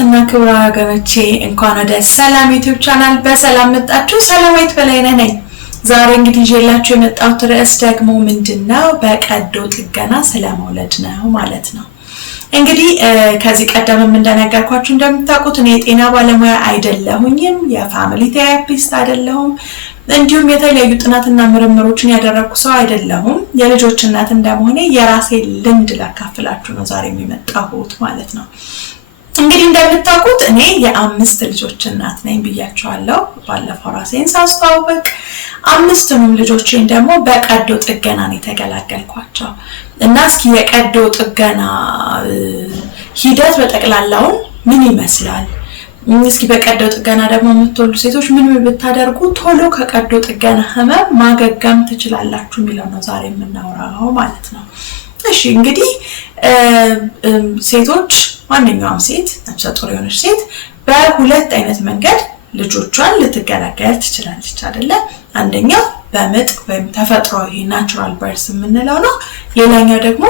ክብራትና ክብራ ወገኖቼ እንኳን ወደ ሰላም ዩቲዩብ ቻናል በሰላም መጣችሁ። ሰላማዊት በላይነህ ነኝ። ዛሬ እንግዲህ ይዤላችሁ የመጣሁት ርዕስ ደግሞ ምንድነው? በቀዶ ጥገና ስለመውለድ ነው ማለት ነው። እንግዲህ ከዚህ ቀደምም እንደነገርኳችሁ እንደምታውቁት እኔ የጤና ባለሙያ አይደለሁኝም፣ የፋሚሊ ቴራፒስት አይደለሁም፣ እንዲሁም የተለያዩ ጥናትና ምርምሮችን ያደረኩ ሰው አይደለሁም። የልጆች እናት እንደመሆኔ የራሴ ልምድ ላካፍላችሁ ነው ዛሬ የመጣሁት ማለት ነው። እንግዲህ እንደምታውቁት እኔ የአምስት ልጆች እናት ነኝ ብያችኋለሁ ባለፈው ራሴን ሳስተዋውቅ። አምስቱንም ልጆቼን ደግሞ በቀዶ ጥገና ነው የተገላገልኳቸው እና እስኪ የቀዶ ጥገና ሂደት በጠቅላላው ምን ይመስላል፣ እስኪ በቀዶ ጥገና ደግሞ የምትወልዱ ሴቶች ምን ብታደርጉ ቶሎ ከቀዶ ጥገና ህመም ማገገም ትችላላችሁ የሚለው ነው ዛሬ የምናወራው ማለት ነው። እሺ እንግዲህ ሴቶች ማንኛውም ሴት ነፍሰ ጡር የሆነች ሴት በሁለት አይነት መንገድ ልጆቿን ልትገላገል ትችላለች አይደለ? አንደኛው በምጥ ወይም ተፈጥሯዊ ናቹራል በርስ የምንለው ነው። ሌላኛው ደግሞ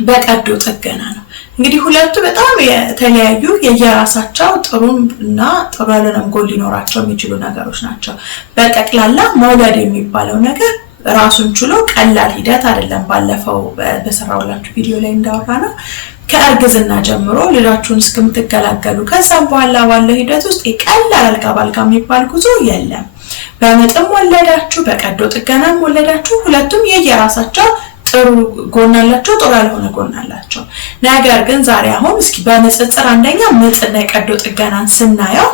በቀዶ ጥገና ነው። እንግዲህ ሁለቱ በጣም የተለያዩ የየራሳቸው ጥሩና ጥሩ ያልሆነም ጎን ሊኖራቸው የሚችሉ ነገሮች ናቸው። በጠቅላላ መውለድ የሚባለው ነገር ራሱን ችሎ ቀላል ሂደት አይደለም። ባለፈው በሰራውላችሁ ቪዲዮ ላይ እንዳወራ ነው ከእርግዝና ጀምሮ ልጃችሁን እስከምትገላገሉ ከዛም በኋላ ባለው ሂደት ውስጥ ቀላል አልጋ ባልጋ የሚባል ጉዞ የለም። በምጥም ወለዳችሁ በቀዶ ጥገናም ወለዳችሁ ሁለቱም የየራሳቸው ጥሩ ጎን አላቸው፣ ጥሩ ያልሆነ ጎን አላቸው። ነገር ግን ዛሬ አሁን እስኪ በንጽጽር አንደኛ ምጥና የቀዶ ጥገናን ስናየው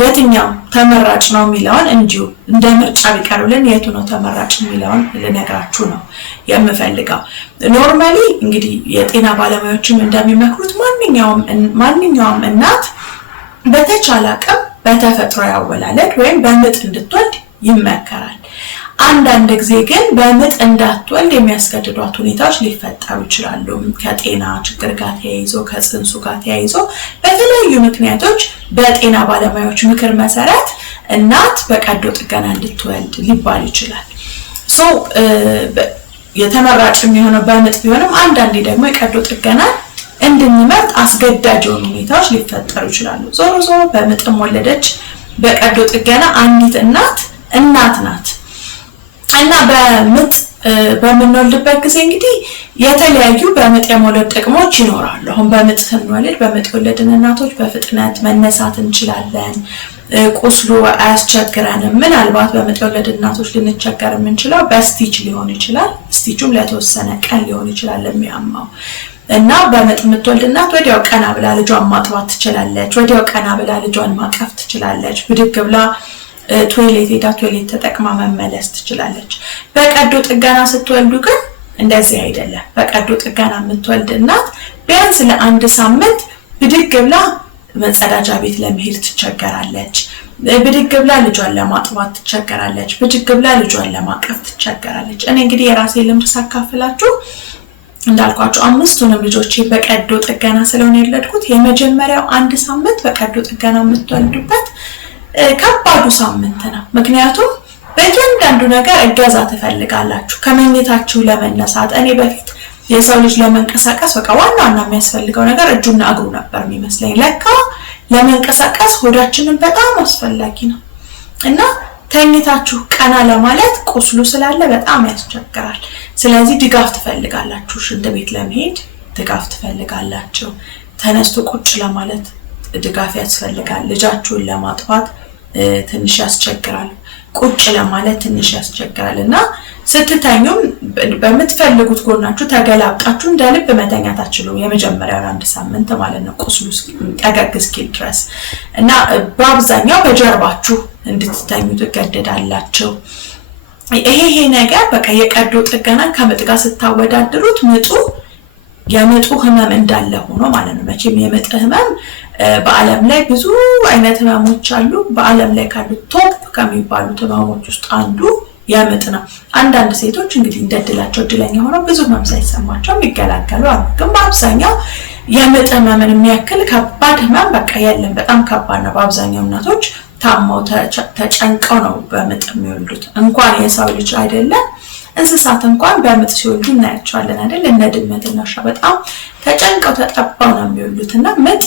የትኛው ተመራጭ ነው የሚለውን እንዲሁ እንደ ምርጫ ቢቀርብልን የቱ ነው ተመራጭ የሚለውን ልነግራችሁ ነው የምፈልገው። ኖርማሊ እንግዲህ የጤና ባለሙያዎችም እንደሚመክሩት ማንኛውም እናት በተቻለ አቅም በተፈጥሮ ያወላለድ ወይም በምጥ እንድትወልድ ይመከራል። አንዳንድ ጊዜ ግን በምጥ እንዳትወልድ የሚያስገድዷት ሁኔታዎች ሊፈጠሩ ይችላሉ። ከጤና ችግር ጋር ተያይዞ ከጽንሱ ጋር ተያይዞ በተለያዩ ምክንያቶች በጤና ባለሙያዎች ምክር መሰረት እናት በቀዶ ጥገና እንድትወልድ ሊባል ይችላል። የተመራጭ የሚሆነው በምጥ ቢሆንም አንዳንዴ ደግሞ የቀዶ ጥገና እንድንመርጥ አስገዳጅ የሆኑ ሁኔታዎች ሊፈጠሩ ይችላሉ። ዞሮ ዞሮ በምጥም ወለደች በቀዶ ጥገና አንዲት እናት ናት እና በምጥ በምንወልድበት ጊዜ እንግዲህ የተለያዩ በምጥ የመውለድ ጥቅሞች ይኖራሉ። አሁን በምጥ ስንወልድ በምጥ የወለድን እናቶች በፍጥነት መነሳት እንችላለን፣ ቁስሉ አያስቸግረንም። ምናልባት በምጥ የወለድን እናቶች ልንቸገር የምንችለው በስቲች ሊሆን ይችላል። ስቲቹም ለተወሰነ ቀን ሊሆን ይችላል የሚያማው እና በምጥ የምትወልድ እናት ወዲያው ቀና ብላ ልጇን ማጥባት ትችላለች፣ ወዲያው ቀና ብላ ልጇን ማቀፍ ትችላለች፣ ብድግ ብላ ቶይሌት ተጠቅማ መመለስ ትችላለች። በቀዶ ጥገና ስትወልዱ ግን እንደዚህ አይደለም። በቀዶ ጥገና የምትወልድ እናት ቢያንስ ለአንድ ሳምንት ብድግ ብላ መጸዳጃ ቤት ለመሄድ ትቸገራለች፣ ብድግ ብላ ልጇን ለማጥባት ትቸገራለች፣ ብድግ ብላ ልጇን ለማቀፍ ትቸገራለች። እኔ እንግዲህ የራሴ ልምድ ሳካፍላችሁ እንዳልኳችሁ አምስቱንም ልጆቼ በቀዶ ጥገና ስለሆነ የወለድኩት የመጀመሪያው አንድ ሳምንት በቀዶ ጥገና የምትወልዱበት ከባዱ ሳምንት ነው። ምክንያቱም በእያንዳንዱ ነገር እገዛ ትፈልጋላችሁ። ከመኝታችሁ ለመነሳት እኔ በፊት የሰው ልጅ ለመንቀሳቀስ በቃ ዋና የሚያስፈልገው ነገር እጁና እግሩ ነበር የሚመስለኝ። ለካ ለመንቀሳቀስ ሆዳችንን በጣም አስፈላጊ ነው እና ተኝታችሁ ቀና ለማለት ቁስሉ ስላለ በጣም ያስቸግራል። ስለዚህ ድጋፍ ትፈልጋላችሁ። ሽንት ቤት ለመሄድ ድጋፍ ትፈልጋላችሁ። ተነስቶ ቁጭ ለማለት ድጋፍ ያስፈልጋል። ልጃችሁን ለማጥፋት ትንሽ ያስቸግራል፣ ቁጭ ለማለት ትንሽ ያስቸግራል እና ስትተኙም በምትፈልጉት ጎናችሁ ተገላብጣችሁ እንደ ልብ መተኛት አትችሉም የመጀመሪያው አንድ ሳምንት ማለት ነው፣ ቁስሉ ጠገግ እስኪል ድረስ እና በአብዛኛው በጀርባችሁ እንድትተኙ ትገደዳላችሁ። ይሄ ነገር በቃ የቀዶ ጥገና ከምጥ ጋር ስታወዳድሩት የምጡ ህመም እንዳለ ሆኖ ማለት ነው። መቼም የምጥ ህመም በአለም ላይ ብዙ አይነት ህመሞች አሉ። በአለም ላይ ካሉ ቶፕ ከሚባሉት ህመሞች ውስጥ አንዱ የምጥ ነው። አንዳንድ ሴቶች እንግዲህ እንደድላቸው እድለኛ ሆነው ብዙ ህመም ሳይሰማቸው የሚገላገሉ አሉ። ግን በአብዛኛው የምጥ ህመምን የሚያክል ከባድ ህመም በቃ የለም። በጣም ከባድ ነው። በአብዛኛው እናቶች ታመው ተጨንቀው ነው በምጥ የሚወልዱት። እንኳን የሰው ልጅ አይደለም እንስሳት እንኳን በምጥ ሲወልዱ እናያቸዋለን አይደል? እነ ድመትና ውሻ በጣም ተጨንቀው ተጠባው ነው የሚወልዱትና ምጥ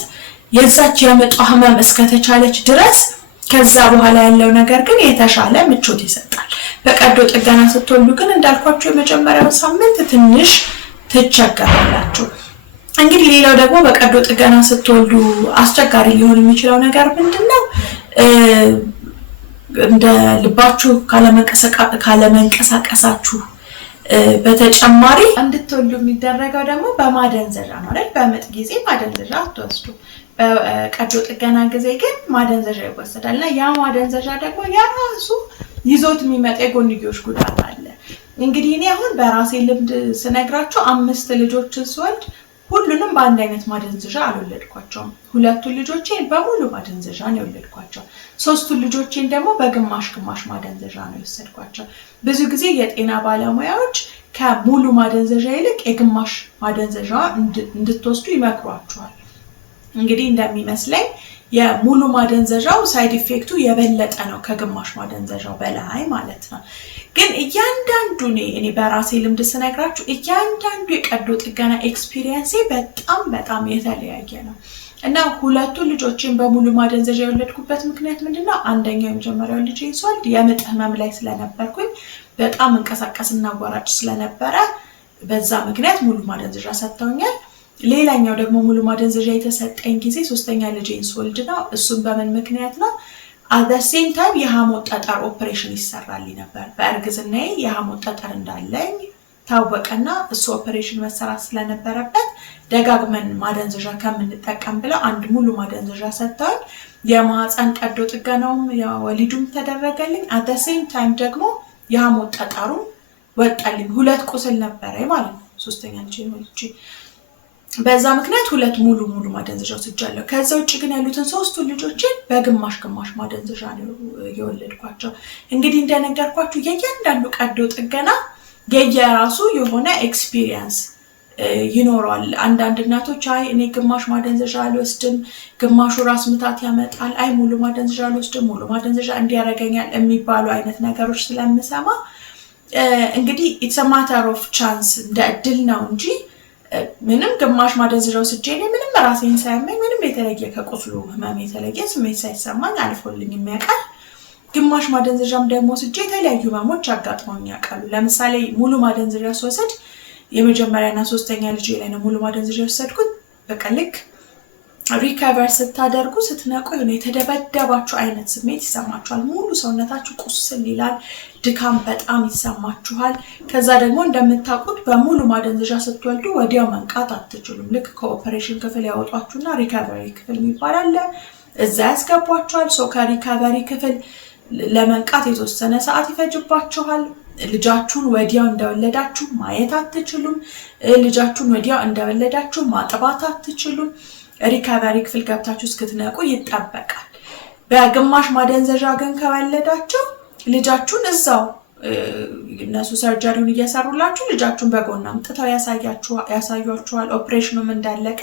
የዛች የምጧ ህመም እስከተቻለች ድረስ ከዛ በኋላ ያለው ነገር ግን የተሻለ ምቾት ይሰጣል። በቀዶ ጥገና ስትወልዱ ግን እንዳልኳችሁ የመጀመሪያው ሳምንት ትንሽ ትቸገራላችሁ። እንግዲህ ሌላው ደግሞ በቀዶ ጥገና ስትወልዱ አስቸጋሪ ሊሆን የሚችለው ነገር ምንድነው? እንደ ልባችሁ ካለመንቀሳቀሳችሁ በተጨማሪ እንድትወልዱ የሚደረገው ደግሞ በማደንዘዣ ነው አይደል? በምጥ ጊዜ ማደንዘዣ አትወስዱ። በቀዶ ጥገና ጊዜ ግን ማደንዘዣ ይወሰዳል እና ያ ማደንዘዣ ደግሞ የራሱ ይዞት የሚመጣ የጎንዮሽ ጉዳት አለ። እንግዲህ እኔ አሁን በራሴ ልምድ ስነግራችሁ 5 ልጆችን ስወልድ ሁሉንም በአንድ አይነት ማደንዘዣ አልወለድኳቸውም። 2 ልጆቼን በሙሉ ማደንዘዣ ነው የወለድኳቸው። 3 ልጆቼን ደግሞ በግማሽ ማደንዘዣ ነው የወሰድኳቸው። ብዙ ጊዜ የጤና ባለሙያዎች ከሙሉ ማደንዘዣ ይልቅ የግማሽ ማደንዘዣ እንድትወስዱ ይመክሯቸዋል። እንግዲህ እንደሚመስለኝ የሙሉ ማደንዘዣው ሳይድ ኢፌክቱ የበለጠ ነው ከግማሽ ማደንዘዣው በላይ ማለት ነው። ግን እያንዳንዱ እኔ በራሴ ልምድ ስነግራችሁ እያንዳንዱ የቀዶ ጥገና ኤክስፒሪየንስ በጣም የተለያየ ነው እና 2 ልጆችን በሙሉ ማደንዘዣ የወለድኩበት ምክንያት ምንድነው? አንደኛው የመጀመሪያው ልጄን ስወልድ የምጥ ህመም ላይ ስለነበርኩኝ በጣም እንቀሳቀስና አዋራጭ ስለነበረ በዛ ምክንያት ሙሉ ማደንዘዣ ሰጥተውኛል። ሌላኛው ደግሞ ሙሉ ማደንዘዣ የተሰጠኝ ጊዜ 3ኛ ልጄን ስወልድ ነው። እሱም በምን ምክንያት ነው? at the same time የሐሞት ጠጠር ኦፕሬሽን ይሰራልኝ ነበር። በእርግዝናዬ የሐሞት ጠጠር እንዳለኝ ታወቀና እሱ ኦፕሬሽን መሰራት ስለነበረበት ደጋግመን ማደንዘዣ ከምንጠቀም ብለው አንድ ሙሉ ማደንዘዣ ሰጥተው የማህፀን ቀዶ ጥገናውም የወሊዱም ተደረገልኝ። at the same time ደግሞ የሐሞት ጠጠሩ ወጣልኝ። 2 ቁስል ነበረ ማለት ነው 3ኛ ልጄን ወልጄ በዛ ምክንያት 2 ሙሉ ማደንዘዣ ወስጃለሁ። ከዛ ውጭ ግን ያሉትን 3 ልጆችን በግማሽ ማደንዘዣ ነው የወለድኳቸው። እንግዲህ እንደነገርኳችሁ የእያንዳንዱ ቀዶ ጥገና የየራሱ የሆነ ኤክስፒሪየንስ ይኖራል። አንዳንድ እናቶች አይ እኔ ግማሽ ማደንዘዣ አልወስድም፣ ግማሹ ራስ ምታት ያመጣል፣ አይ ሙሉ ማደንዘዣ አልወስድም፣ ሙሉ ማደንዘዣ እንዲያረጋኛል የሚባሉ አይነት ነገሮች ስለምሰማ እንግዲህ it's a matter of chance እንደ እድል ነው እንጂ ምንም ግማሽ ማደንዘዣ ወስጄ ምንም ራሴን ሳያመኝ ምንም የተለየ ከቁስሉ ህመም የተለየ ስሜት ሳይሰማኝ አልፎልኝ የሚያውቃል። ግማሽ ማደንዘዣም ደግሞ ወስጄ የተለያዩ ህመሞች አጋጥመውኝ ያውቃሉ። ለምሳሌ ሙሉ ማደንዘዣ ስወስድ የመጀመሪያና 3ኛ ልጄ ላይ ነው ሙሉ ማደንዘዣ ወሰድኩት። በቃ ልክ ሪከቨር ስታደርጉ ስትነቁ የተደበደባችሁ አይነት ስሜት ይሰማችኋል። ሙሉ ሰውነታችሁ ቁስል ይላል፣ ድካም በጣም ይሰማችኋል። ከዛ ደግሞ እንደምታውቁት በሙሉ ማደንዘዣ ስትወልዱ ወዲያው መንቃት አትችሉም። ልክ ከኦፕሬሽን ክፍል ያወጧችሁና ሪከቨሪ ክፍል የሚባል አለ፣ እዛ ያስገቧችኋል። ከሪከቨሪ ክፍል ለመንቃት የተወሰነ ሰዓት ይፈጅባችኋል። ልጃችሁን ወዲያው እንደወለዳችሁ ማየት አትችሉም። ልጃችሁን ወዲያው እንደወለዳችሁ ማጥባት አትችሉም። ሪከቨሪ ክፍል ገብታችሁ እስክትነቁ ይጠበቃል። በግማሽ ማደንዘዣ ግን ከወለዳችሁ ልጃችሁን እዛው እነሱ ሰርጀሪውን እየሰሩላችሁ ልጃችሁን በጎን አምጥተው ያሳያችኋል። ኦፕሬሽኑም እንዳለቀ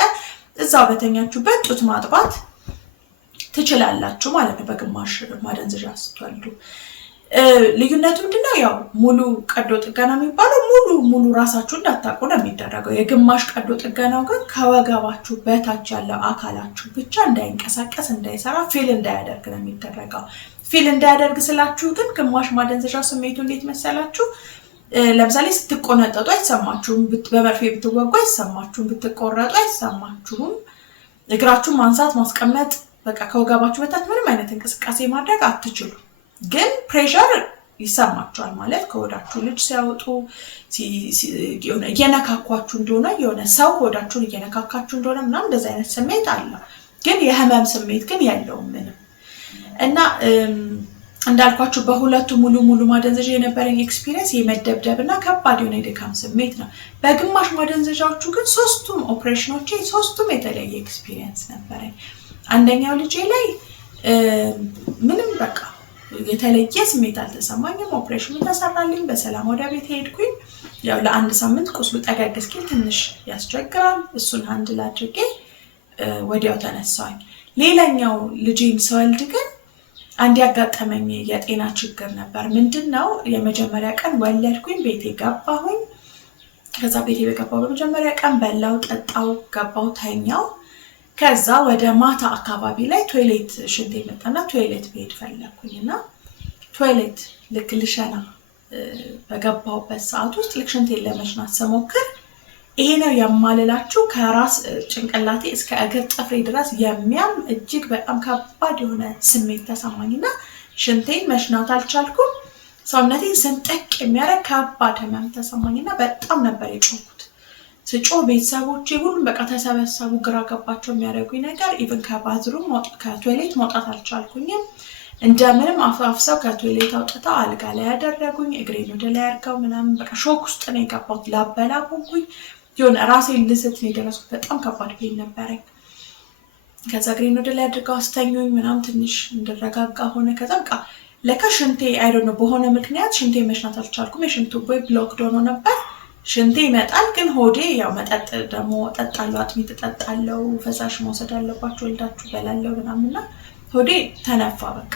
እዛው በተኛችሁበት ጡት ማጥባት ትችላላችሁ ማለት ነው። በግማሽ ማደንዘዣ ስትወልዱ ልዩነቱ ምንድነው? ያው ሙሉ ቀዶ ጥገና የሚባለው ሙሉ ራሳችሁ እንዳታውቁ ነው የሚደረገው። የግማሽ ቀዶ ጥገናው ግን ከወገባችሁ በታች ያለው አካላችሁ ብቻ እንዳይንቀሳቀስ እንዳይሰራ ፊል እንዳያደርግ ነው የሚደረገው። ፊል እንዳያደርግ ስላችሁ ግን ግማሽ ማደንዘዣ ስሜቱ እንዴት መሰላችሁ? ለምሳሌ ስትቆነጠጡ አይሰማችሁም፣ በመርፌ ብትወጉ አይሰማችሁም፣ ብትቆረጡ አይሰማችሁም። እግራችሁን ማንሳት ማስቀመጥ በቃ ከወገባችሁ በታች ምንም አይነት እንቅስቃሴ ማድረግ አትችሉም። ግን ፕሬሸር ይሰማችኋል ማለት ከወዳችሁ ልጅ ሲያወጡ እየነካኳችሁ እንደሆነ የሆነ ሰው ወዳችሁን እየነካካችሁ እንደሆነ ምናምን እንደዚህ አይነት ስሜት አለው። ግን የህመም ስሜት ግን የለውም ምንም። እና እንዳልኳችሁ በሁለቱ ሙሉ ማደንዘዣ የነበረኝ ኤክስፒሪየንስ የመደብደብና ከባድ የሆነ የድካም ስሜት ነው። በግማሽ ማደንዘዣዎቹ ግን 3ቱም ኦፕሬሽኖቼ 3ቱም የተለየ ኤክስፒሪየንስ ነበረኝ። አንደኛው ልጄ ላይ ምንም በቃ የተለየ ስሜት አልተሰማኝም። ኦፕሬሽኑ ተሰራልኝ፣ በሰላም ወደ ቤት ሄድኩኝ። ያው ለ1 ሳምንት ቁስሉ ጠገግ እስኪል ትንሽ ያስቸግራል። እሱን ሃንድል አድርጌ ወዲያው ተነሳኝ። ሌላኛው ልጄን ስወልድ ግን አንድ ያጋጠመኝ የጤና ችግር ነበር። ምንድነው? የመጀመሪያ ቀን ወለድኩኝ፣ ቤቴ ገባሁኝ። ከዛ ቤቴ በገባው በመጀመሪያ ቀን በላው፣ ጠጣው፣ ገባው፣ ተኛው። ከዛ ወደ ማታ አካባቢ ላይ ቶይሌት ሽንቴ መጣና ቶይሌት ብሄድ ፈለኩኝና ቶይሌት ልክ ልሸና በገባሁበት ሰዓት ውስጥ ልክ ሽንቴን ለመሽናት ስሞክር ይሄ ነው የማልላችሁ ከራስ ጭንቅላቴ እስከ እግር ጥፍሬ ድረስ የሚያም እጅግ በጣም ከባድ የሆነ ስሜት ተሰማኝና ሽንቴን መሽናት አልቻልኩም። ሰውነቴን ስንጥቅ የሚያደርግ ከባድ ህመም ተሰማኝና በጣም ነበር የጮህኩት። ስጮህ ቤተሰቦቼ ሁሉም በቃ ተሰበሰቡ። ግራ ገባቸው የሚያደርጉኝ ነገር። ኢቭን ከባዝሩም ከቶይሌት መውጣት አልቻልኩኝም። እንደምንም አፍሰው ከቶይሌት አውጥተው አልጋ ላይ ያደረጉኝ። እግሬን ወደ ላይ አድርገው ምናምን በቃ ሾክ ውስጥ ነው የገባሁት። ላበላቡኝ የሆነ ራሴን ልስት ነው የደረስኩት። በጣም ከባድ ፔን ነበረኝ። ከዛ እግሬን ወደ ላይ አድርገው አስተኙኝ ምናምን ትንሽ እንድረጋጋ ሆነ። ከዛ በቃ ለካ ሽንቴ አይ ዶንት ኖ በሆነ ምክንያት ሽንቴ መሽናት አልቻልኩም። የሽንቱ ቦይ ብሎክድ ሆኖ ነበር። ሽንቴ ይመጣል ግን ሆዴ ያው መጠጥ ደግሞ እጠጣለሁ፣ አጥሚት እጠጣለሁ፣ ፈሳሽ መውሰድ አለባችሁ ወልዳችሁ በላለሁ ምናምንና ሆዴ ተነፋ በቃ።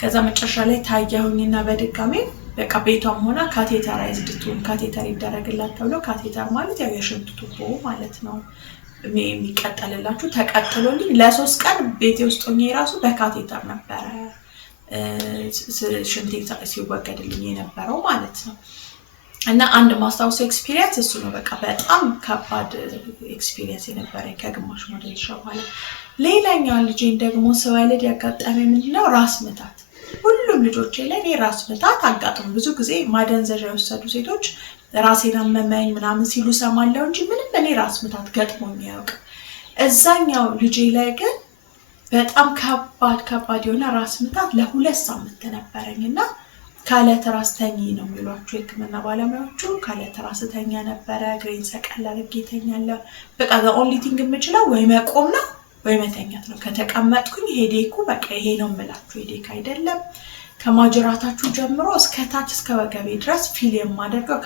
ከዛ መጨረሻ ላይ ታያሁኝና በድጋሚ በቃ ቤቷም ሆና ካቴተራይዝድ ትሁን ካቴተር ይደረግላት ተብሎ ካቴተር ማለት ያው የሽንት ቱቦ ማለት ነው የሚቀጠልላችሁ ተቀጥሎልኝ ለ3 ቀን ቤቴ ውስጥ ሆኜ ራሱ በካቴተር ነበረ ሽንቴ ሲወገድልኝ የነበረው ማለት ነው። እና አንድ ማስታወስ ኤክስፒሪየንስ እሱ ነው። በቃ በጣም ከባድ ኤክስፒሪየንስ የነበረኝ ከግማሽ ሞዴል በኋላ። ሌላኛው ልጄን ደግሞ ስወልድ ያጋጠመኝ ምንድነው ራስ ምታት። ሁሉም ልጆቼ ላይ ራስ ምታት አጋጥሞ ብዙ ጊዜ ማደንዘዣ የወሰዱ ሴቶች ራሴን አመመኝ ምናምን ሲሉ ሰማለሁ እንጂ ምንም እኔ ራስ ምታት ገጥሞኝ አያውቅም። እዛኛው ልጄ ላይ ግን በጣም ከባድ የሆነ ራስ ምታት ለ2 ሳምንት ነበረኝና ካለ ትራስ ተኝ ነው የሚሏቸው የሕክምና ባለሙያዎቹ። ካለ ትራስ ተኛ ነበረ። ግሬን ሰቀል አድርጌ ተኛለሁ። በቃ ኦንሊ ቲንግ የምችለው ወይ መቆም ነው ወይ መተኛት ነው። ከተቀመጥኩኝ ሄዴኩ በቃ ይሄ ነው የምላችሁ ሄዴክ አይደለም። ከማጅራታችሁ ጀምሮ እስከ ታች እስከ ወገቤ ድረስ ፊል የማደርገው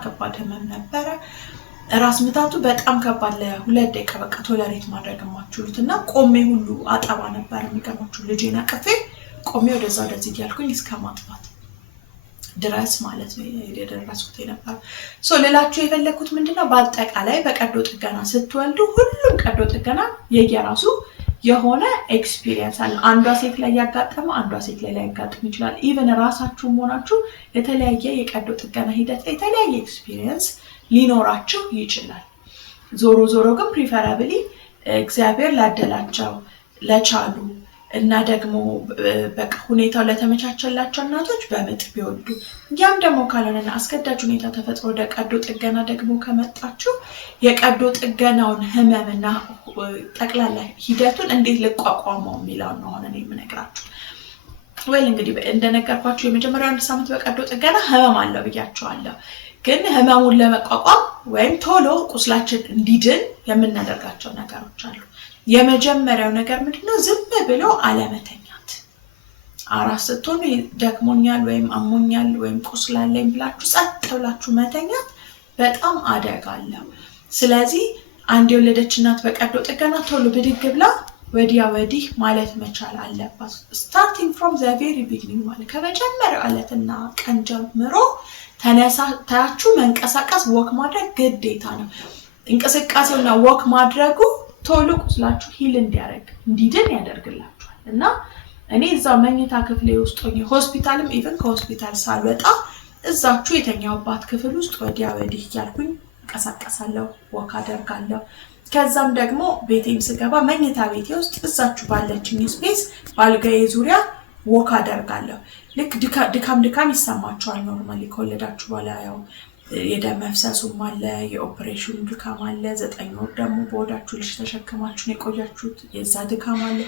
ከባድ ህመም ነበረ። ራስ ምታቱ በጣም ከባድ ለ2 ደቂቃ በቃ ቶለሬት ማድረግ የማትችሉት እና ቆሜ ሁሉ አጠባ ነበር የሚገርማችሁ። ልጄን አቅፌ ቆሜ ወደዛ ወደዚህ እያልኩኝ እስከ ማጥፋት ድረስ ማለት ነው የደረስኩት የነበረው። ሌላችሁ የፈለኩት ምንድነው በአጠቃላይ በቀዶ ጥገና ስትወልዱ ሁሉም ቀዶ ጥገና የየራሱ የሆነ ኤክስፒሪየንስ አለ። አንዷ ሴት ላይ ያጋጠመ አንዷ ሴት ላይ ላይጋጠም ይችላል። ኢቭን ራሳችሁም ሆናችሁ የተለያየ የቀዶ ጥገና ሂደት ላይ የተለያየ ኤክስፒሪየንስ ሊኖራችሁ ይችላል። ዞሮ ግን ፕሪፈራብሊ እግዚአብሔር ላደላቸው ለቻሉ እና ደግሞ በቃ ሁኔታው ለተመቻቸላቸው እናቶች በምጥ ቢወልዱ፣ ያም ደግሞ ካልሆነና አስገዳጅ ሁኔታ ተፈጥሮ ወደ ቀዶ ጥገና ደግሞ ከመጣችሁ የቀዶ ጥገናውን ህመምና ጠቅላላ ሂደቱን እንዴት ልቋቋመው የሚለውን ነው አሁን እኔ የምነግራችሁ። እንግዲህ እንደነገርኳችሁ የመጀመሪያው 1 ሳምንት በቀዶ ጥገና ህመም አለው ብያችኋለሁ። ግን ህመሙን ለመቋቋም ወይም ቶሎ ቁስላችን እንዲድን የምናደርጋቸው ነገሮች አሉ። የመጀመሪያው ነገር ምንድነው? ዝም ብሎ አለመተኛት። አራስ ስትሆኑ ደክሞኛል ወይም አሞኛል ወይም ቁስላለኝ ብላችሁ ጸጥ ብላችሁ መተኛት በጣም አደጋ አለው። ስለዚህ አንድ የወለደች እናት በቀዶ ጥገና ቶሎ ብድግ ብላ ወዲያ ወዲህ ማለት መቻል አለባት። ስታርቲንግ ፍሮም ዘ ቬሪ ቢግኒንግ ማለት ከመጀመሪያው ዕለትና ቀን ጀምሮ ተነሳታችሁ መንቀሳቀስ ወክ ማድረግ ግዴታ ነው። እንቅስቃሴውና ወክ ማድረጉ ቶሎ ቁስላችሁ ሂል እንዲድን ያደርግላችኋል። እና እኔ እዛው መኝታ ክፍሌ ውስጥ ሆኜ ሆስፒታልም ኢቭን ከሆስፒታል ሳልወጣ እዛችሁ የተኛውባት ክፍል ውስጥ ወዲያ ወዲህ እያልኩኝ እንቀሳቀሳለሁ፣ ወክ አደርጋለሁ። ከዛም ደግሞ ቤቴም ስገባ መኝታ ቤቴ ውስጥ እዛችሁ ባለችኝ ስፔስ ባልጋዬ ዙሪያ ወክ አደርጋለሁ። ልክ ድካም ይሰማችኋል። ኖርማሊ ከወለዳችሁ በኋላ ያው የደም መፍሰሱም አለ፣ የኦፕሬሽኑ ድካም አለ። 9 ወር ደግሞ በወዳችሁ ልጅ ተሸክማችሁ የቆያችሁት የዛ ድካም አለ።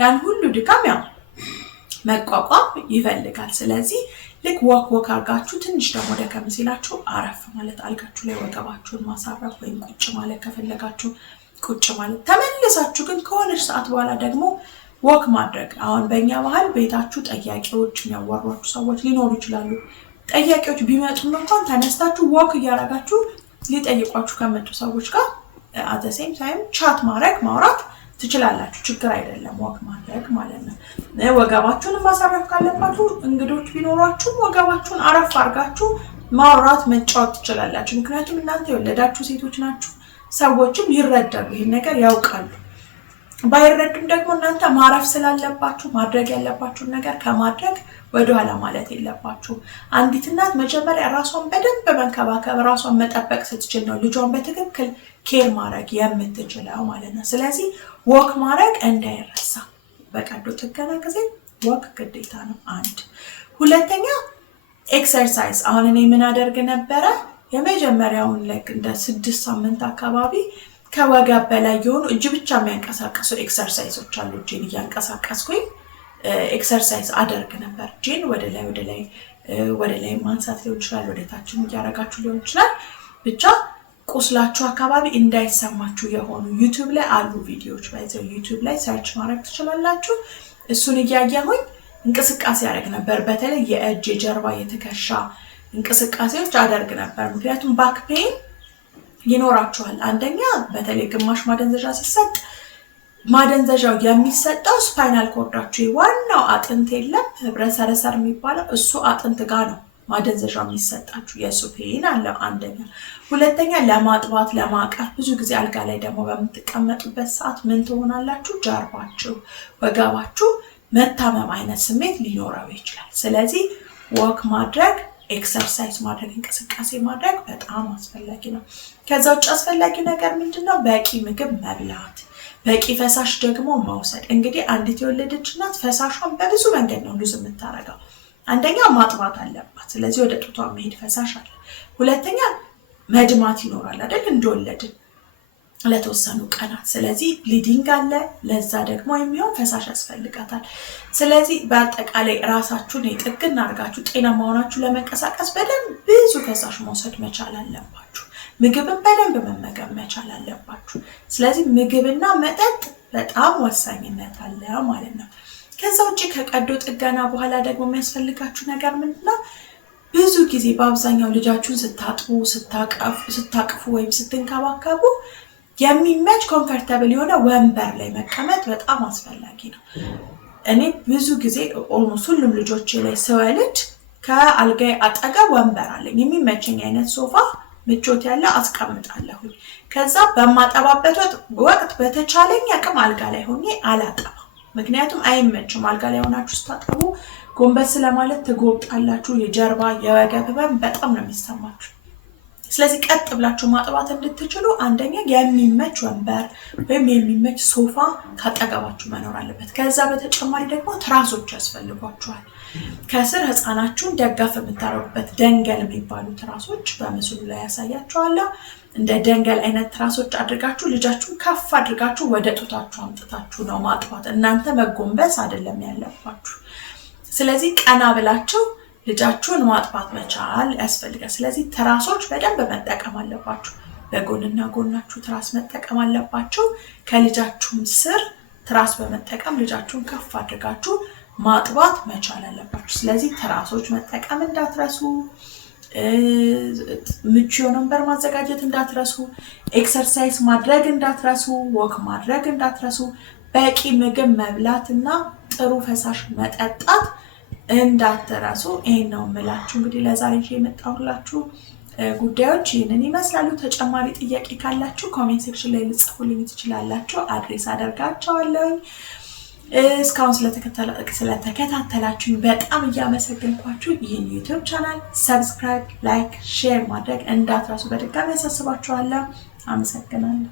ያን ሁሉ ድካም ያው መቋቋም ይፈልጋል። ስለዚህ ልክ ወክ አርጋችሁ ትንሽ ደግሞ ደከም ሲላችሁ አረፍ ማለት አልጋችሁ ላይ ወገባችሁን ማሳረፍ ወይም ቁጭ ማለት ከፈለጋችሁ ቁጭ ማለት። ተመልሳችሁ ግን ከሆነች ሰዓት በኋላ ደግሞ ወክ ማድረግ። አሁን በእኛ ባህል ቤታችሁ ጠያቂዎች የሚያዋሯችሁ ሰዎች ሊኖሩ ይችላሉ። ጠያቂዎች ቢመጡም እንኳን ተነስታችሁ ወክ እያደረጋችሁ ሊጠይቋችሁ ከመጡ ሰዎች ጋር አት ዘ ሴም ታይም ቻት ማውራት ትችላላችሁ። ችግር አይደለም ወክ ማድረግ ማለት ነው። ወገባችሁን ማሳረፍ ካለባችሁ እንግዶች ቢኖሯችሁ ወገባችሁን አረፍ አድርጋችሁ ማውራት መጫወት ትችላላችሁ። ምክንያቱም እናንተ የወለዳችሁ ሴቶች ናችሁ። ሰዎችም ይረዳሉ፣ ይሄን ነገር ያውቃሉ። ባይረዱም ደግሞ እናንተ ማረፍ ስላለባችሁ ማድረግ ያለባችሁን ነገር ከማድረግ ወደኋላ ማለት የለባችሁ። አንዲት እናት መጀመሪያ ራሷን በደንብ መንከባከብ ራሷን መጠበቅ ስትችል ነው ልጇን በትክክል ኬር ማድረግ የምትችለው ማለት ነው። ስለዚህ ወክ ማድረግ እንዳይረሳ። በቀዶ ጥገና ጊዜ ወክ ግዴታ ነው። አንድ ሁለተኛ ኤክሰርሳይዝ። አሁን እኔ ምን አደርግ ነበረ የመጀመሪያውን እንደ 6 ሳምንት አካባቢ ከወገብ በላይ የሆኑ እጅ ብቻ የሚያንቀሳቀሱ ኤክሰርሳይዞች አሉ። እጄን እያንቀሳቀስኩኝ ኤክሰርሳይዝ አደርግ ነበር። እጄን ወደ ላይ ማንሳት ሊሆን ይችላል፣ ወደ ታችም እያደረጋችሁ ሊሆን ይችላል። ብቻ ቁስላችሁ አካባቢ እንዳይሰማችሁ የሆኑ ዩቲዩብ ላይ አሉ ቪዲዮዎች። ባይዘው ዩቲዩብ ላይ ሰርች ማድረግ ትችላላችሁ። እሱን እያየሁኝ እንቅስቃሴ ያደርግ ነበር። በተለይ የእጅ የጀርባ የትከሻ እንቅስቃሴዎች አደርግ ነበር። ምክንያቱም ባክ ፔን ይኖራችኋል። አንደኛ በተለይ ግማሽ ማደንዘዣ ሲሰጥ ማደንዘዣው የሚሰጠው ስፓይናል ኮርዳችሁ ዋናው አጥንት የለም ህብረ ሰረሰር የሚባለው እሱ አጥንት ጋር ነው ማደንዘዣው የሚሰጣችሁ። የሱ ፔን አለ አንደኛ። ሁለተኛ ለማጥባት ለማቀፍ ብዙ ጊዜ አልጋ ላይ ደግሞ በምትቀመጡበት ሰዓት ምን ትሆናላችሁ? ጀርባችሁ ወገባችሁ መታመም አይነት ስሜት ሊኖረው ይችላል። ስለዚህ ወክ ማድረግ ኤክሰርሳይዝ ማድረግ እንቅስቃሴ ማድረግ በጣም አስፈላጊ ነው። ከዛ ውጭ አስፈላጊ ነገር ምንድነው? በቂ ምግብ መብላት፣ በቂ ፈሳሽ ደግሞ መውሰድ። እንግዲህ አንዲት የወለደች እናት ፈሳሿን በብዙ መንገድ ነው ሉዝ የምታረገው። አንደኛ ማጥባት አለባት፣ ስለዚህ ወደ ጡቷ መሄድ ፈሳሽ አለ። ሁለተኛ መድማት ይኖራል አይደል እንደወለድን ለተወሰኑ ቀናት፣ ስለዚህ ብሊዲንግ አለ፣ ለዛ ደግሞ የሚሆን ፈሳሽ ያስፈልጋታል። ስለዚህ በአጠቃላይ ራሳችሁን የጥግና አድርጋችሁ ጤናማ ሆናችሁ ለመንቀሳቀስ በደንብ ብዙ ፈሳሽ መውሰድ መቻል አለባችሁ። ምግብን በደንብ መመገብ መቻል አለባችሁ። ስለዚህ ምግብና መጠጥ በጣም ወሳኝነት አለ ማለት ነው። ከዛ ውጪ ከቀዶ ጥገና በኋላ ደግሞ የሚያስፈልጋችሁ ነገር ምንድነው? ብዙ ጊዜ በአብዛኛው ልጃችሁን ስታጥቡ ስታቅፉ ወይም ስትንከባከቡ የሚመች ኮምፈርታብል የሆነ ወንበር ላይ መቀመጥ በጣም አስፈላጊ ነው። እኔ ብዙ ጊዜ ኦልሞስት ሁሉም ልጆቼ ላይ ስወልድ ከአልጋዬ አጠገብ ወንበር አለኝ። የሚመቸኝ አይነት ሶፋ ምቾት ያለ አስቀምጣለሁኝ። ከዛ በማጠባበት ወቅት በተቻለኝ አቅም አልጋ ላይ ሆኜ አላጠባም። ምክንያቱም አይመችም። አልጋ ላይ ሆናችሁ ስታጠቡ ጎንበስ ለማለት ትጎብጣላችሁ። የጀርባ የወገብ ህመም በጣም ነው የሚሰማችሁ። ስለዚህ ቀጥ ብላችሁ ማጥባት እንድትችሉ አንደኛ የሚመች ወንበር ወይም የሚመች ሶፋ ካጠገባችሁ መኖር አለበት። ከዛ በተጨማሪ ደግሞ ትራሶች ያስፈልጓችኋል። ከስር ህፃናችሁን ደጋፍ የምታረጉበት ደንገል የሚባሉ ትራሶች በምስሉ ላይ ያሳያችኋለሁ። እንደ ደንገል አይነት ትራሶች አድርጋችሁ ልጃችሁን ከፍ አድርጋችሁ ወደ ጡታችሁ አምጥታችሁ ነው ማጥባት። እናንተ መጎንበስ አይደለም ያለባችሁ። ስለዚህ ቀና ብላችሁ ልጃችሁን ማጥባት መቻል ያስፈልጋል። ስለዚህ ትራሶች በደንብ መጠቀም አለባችሁ። በጎንና ጎናችሁ ትራስ መጠቀም አለባችሁ። ከልጃችሁም ስር ትራስ በመጠቀም ልጃችሁን ከፍ አድርጋችሁ ማጥባት መቻል አለባችሁ። ስለዚህ ትራሶች መጠቀም እንዳትረሱ፣ ምቹ የሆነ ወንበር ማዘጋጀት እንዳትረሱ፣ ኤክሰርሳይዝ ማድረግ እንዳትረሱ፣ ወክ ማድረግ እንዳትረሱ፣ በቂ ምግብ መብላትና ጥሩ ፈሳሽ መጠጣት እንዳትረሱ። ይሄን ነው የምላችሁ። እንግዲህ ለዛሬ የመጣሁላችሁ ጉዳዮች ይህንን ይመስላሉ። ተጨማሪ ጥያቄ ካላችሁ ኮሜንት ሴክሽን ላይ ልጽፉልኝ ትችላላችሁ። አድሬስ አደርጋቸዋለሁ። እስካሁን ስለተከታተላችሁኝ በጣም እያመሰግንኳችሁ ይህን ዩቲዩብ ቻናል ሰብስክራይብ፣ ላይክ፣ ሼር ማድረግ እንዳትረሱ በድጋሚ ያሳስባችኋለሁ። አመሰግናለሁ።